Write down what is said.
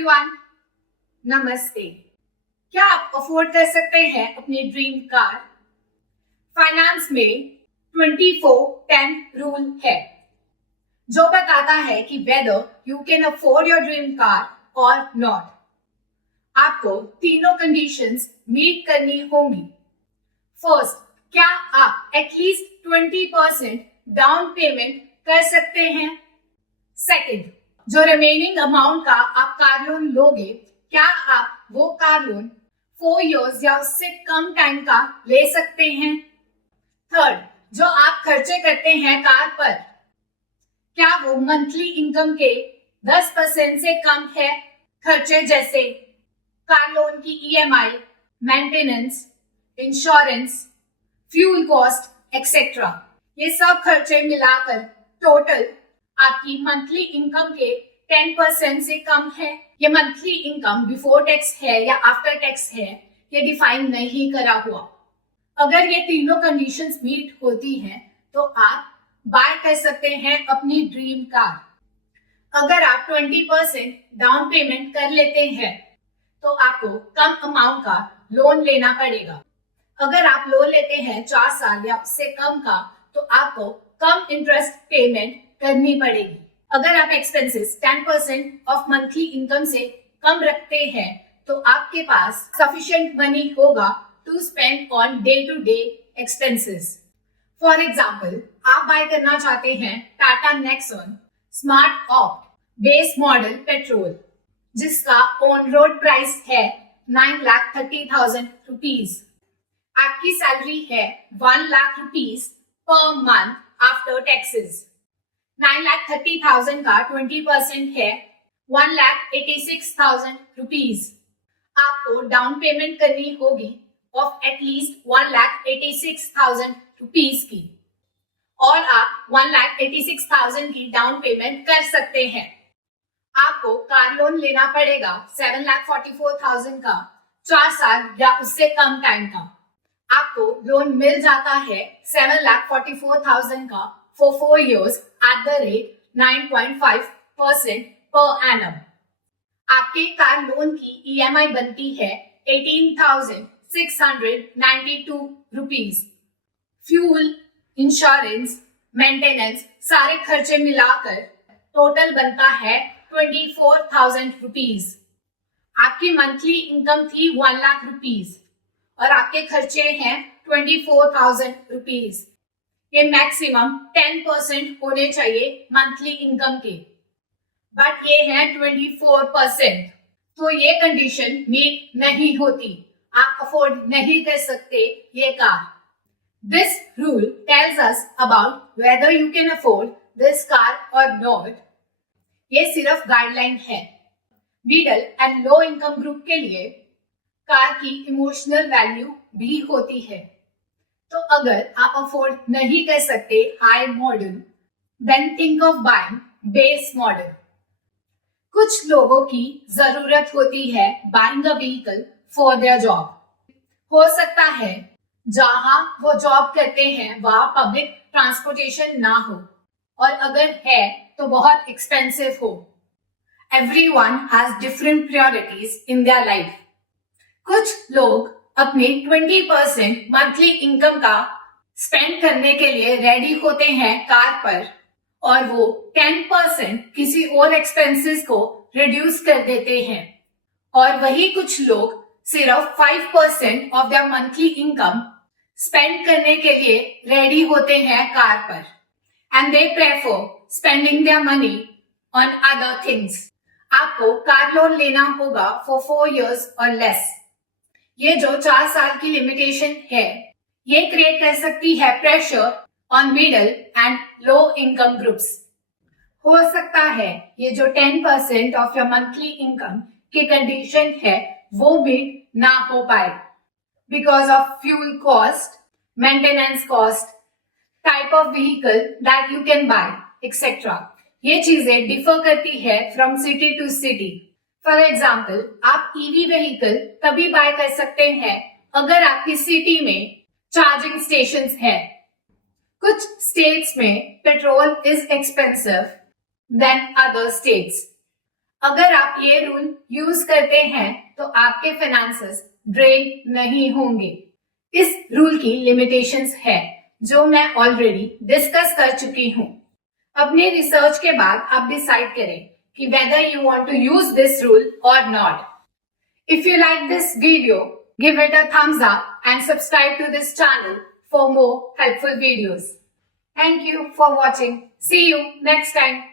Everyone, नमस्ते। क्या आप अफोर्ड कर सकते हैं अपनी ड्रीम कार? फाइनेंस में 24-10 रूल है जो बताता है कि whether you can afford your dream car और नॉट। आपको तीनों कंडीशंस मीट करनी होंगी। फर्स्ट, क्या आप एटलीस्ट 20% डाउन पेमेंट कर सकते हैं? सेकंड, जो रिमेनिंग अमाउंट का आप कार लोन लोगे, क्या आप वो कार लोन 4 इयर्स या उससे कम टाइम का ले सकते हैं? थर्ड, जो आप खर्चे करते हैं कार पर, क्या वो मंथली इनकम के 10% से कम है? खर्चे जैसे कार लोन की EMI, maintenance, insurance, fuel cost etcetera, ये सब खर्चे मिलाकर टोटल आपकी मंथली इनकम के 10% से कम है। ये मंथली इनकम बिफोर टैक्स है या आफ्टर टैक्स है, ये डिफाइन नहीं करा हुआ। अगर ये तीनों कंडीशंस मीट होती हैं तो आप बाय कर सकते हैं अपनी ड्रीम कार। अगर आप 20% डाउन पेमेंट कर लेते हैं तो आपको कम अमाउंट का लोन लेना पड़ेगा। अगर आप लोन लेते हैं 4 साल या उससे कम का, तो आपको कम इंटरेस्ट पेमेंट करनी पड़ेगी। अगर आप एक्सपेंसेस 10% ऑफ मंथली इनकम से कम रखते हैं तो आपके पास सफिशिएंट मनी होगा to spend on day to day expenses. For example, आप बाय करना चाहते हैं Tata Nexon smart opt base model petrol, जिसका ऑन रोड प्राइस है 9,30,000 रुपीज। आपकी सैलरी है 1 lakh rupees per month after taxes. 9,30,000 का 20% है 1,86,000 रुपीज। आपको डाउन पेमेंट करनी होगी ऑफ एटलीस्ट 1,86,000 रुपीज की, और आप 1,86,000 की डाउन पेमेंट कर सकते हैं। आपको कार लोन लेना पड़ेगा 7,44,000 का 4 साल या उससे कम टाइम का। आपको लोन मिल जाता है 7,44,000 का for 4 years at the rate 9.5% per annum। आपके कार लोन की ईएमआई बनती है 18,692 रुपीज। फ्यूल, इंश्योरेंस, मेंटेनेंस, सारे खर्चे मिलाकर टोटल बनता है 24,000 रुपीज। आपकी मंथली इनकम थी 1 लाख रुपीज और आपके खर्चे हैं 24,000 रुपीज। ये मैक्सिमम 10% होने चाहिए मंथली इनकम के, बट ये है 24%, तो ये कंडीशन मीट नहीं होती। आप अफोर्ड नहीं कर सकते ये car. This rule tells us about whether you can afford this car और नॉट। ये सिर्फ गाइडलाइन है। Middle and low income group के लिए कार की इमोशनल वैल्यू भी होती है। तो अगर आप अफोर्ड नहीं कर सकते high model, then think of buying base model. कुछ लोगों की जरूरत होती है buying a vehicle for their job. हो सकता है जहां वो जॉब करते हैं वहां पब्लिक ट्रांसपोर्टेशन ना हो, और अगर है तो बहुत एक्सपेंसिव हो। Everyone has different priorities in their life. कुछ लोग अपने 20% मंथली इनकम का स्पेंड करने के लिए रेडी होते हैं कार पर, और वो 10% किसी और एक्सपेंसेस को रिड्यूस कर देते हैं। और वही कुछ लोग सिर्फ 5% of their monthly income spend करने के लिए रेडी होते हैं कार पर, and they prefer spending their money on other things. आपको कार लोन लेना होगा फॉर 4 इयर्स और लेस। ये जो 4 साल की लिमिटेशन है, ये क्रिएट कर सकती है pressure on middle and low income groups. हो सकता है ये जो 10% ऑफ योर मंथली इनकम की कंडीशन है वो मीट ना हो पाए, because of fuel cost, maintenance cost, type of vehicle that you can buy etcetera. ये चीजें डिफर करती है from city to city. For example, आप ईवी व्हीकल तभी बाय कर सकते हैं अगर आपकी सिटी में चार्जिंग स्टेशंस है। कुछ स्टेट्स में petrol is expensive than other states. अगर आप ये रूल यूज करते हैं तो आपके फाइनेंसेस ड्रेन नहीं होंगे। इस रूल की लिमिटेशंस है जो मैं ऑलरेडी डिस्कस कर चुकी हूँ। अपने रिसर्च के बाद आप डिसाइड करें कि whether you want to use this rule or not. If you like this video, give it a thumbs up and subscribe to this channel for more helpful videos. Thank you for watching. See you next time.